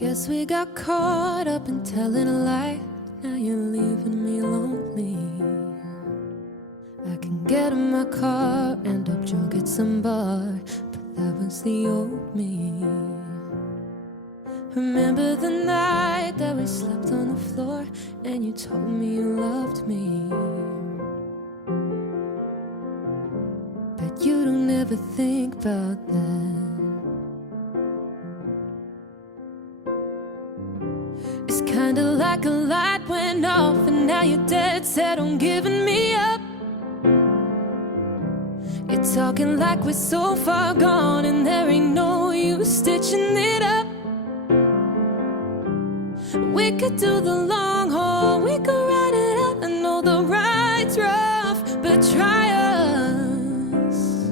Guess we got caught up in telling a lie. Now you're leaving me lonely. I can get in my car, end up drunk at some bar, but that was the old me. Remember the night that we slept on the floor and you told me you loved me, but you don't ever think about that. It's kinda like a light went off and now you're dead set on giving me up. You're talking like we're so far gone and there ain't no use stitching it up. We could do the long haul, we could ride it out. I know the ride's rough, but try us.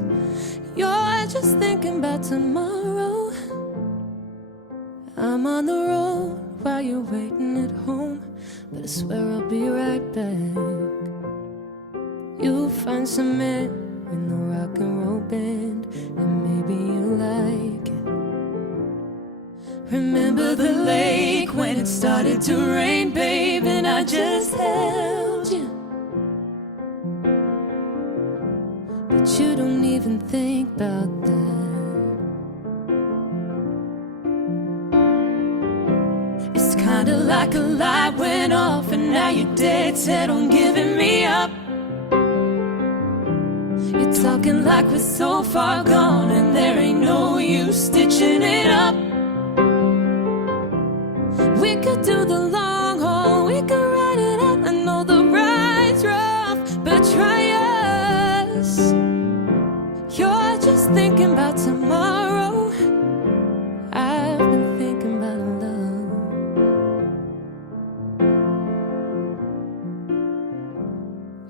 You're just thinking about tomorrow. I'm on the road while you're waiting at home, but I swear I'll be right back. You'll find some man in the rock and roll band, and maybe you like it. Remember the lake when it started to rain, babe, and I just held you, but you don't even think about that. It's kinda like a light went off and now you're dead set on giving me up. You're talking like we're so far gone and there ain't no use stitching it up. We could do the long haul, we could ride it out. I know the ride's rough, but try us. You're just thinking about tomorrow. I've been thinking about love.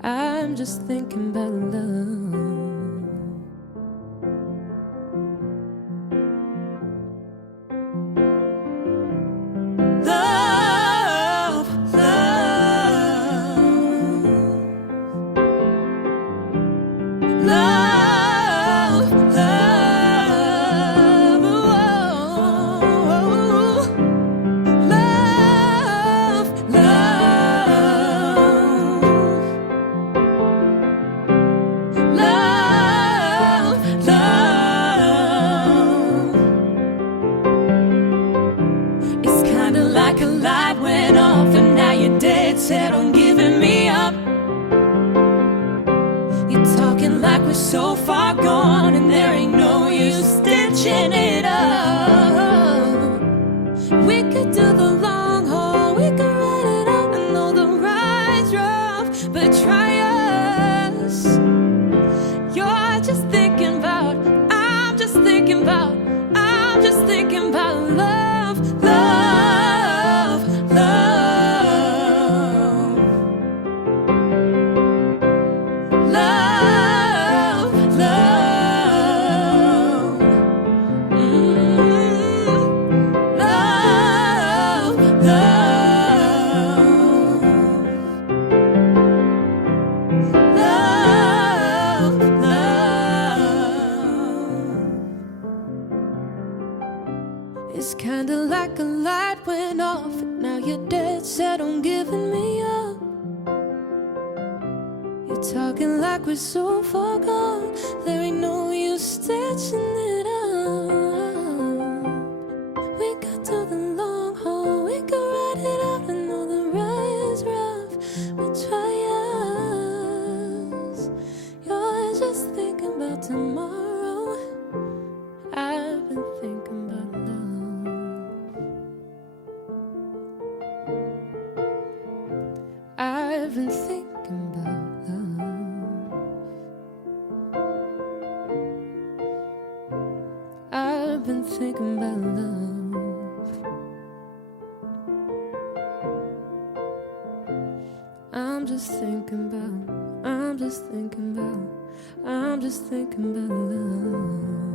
I'm just thinking about love. Like a light went off and now you're dead set on giving me up. You're talking like we're so far gone and there ain't no use stitching it up. We could do the long haul, we could ride it out. I know the ride's rough, but try us. You're just thinking about, I'm just thinking about, I'm just thinking about love, love. It's kinda like a light went off and now you're dead set on giving me up. You're talking like we're so far gone, there ain't no use stitching it up. We could do the long haul, we could ride it out. I know the ride's rough, but try us. You're just thinking about tomorrow. I've been thinking about love. I've been thinking about love. I've been thinking about love. I'm just thinking about, I'm just thinking about, I'm just thinking about love.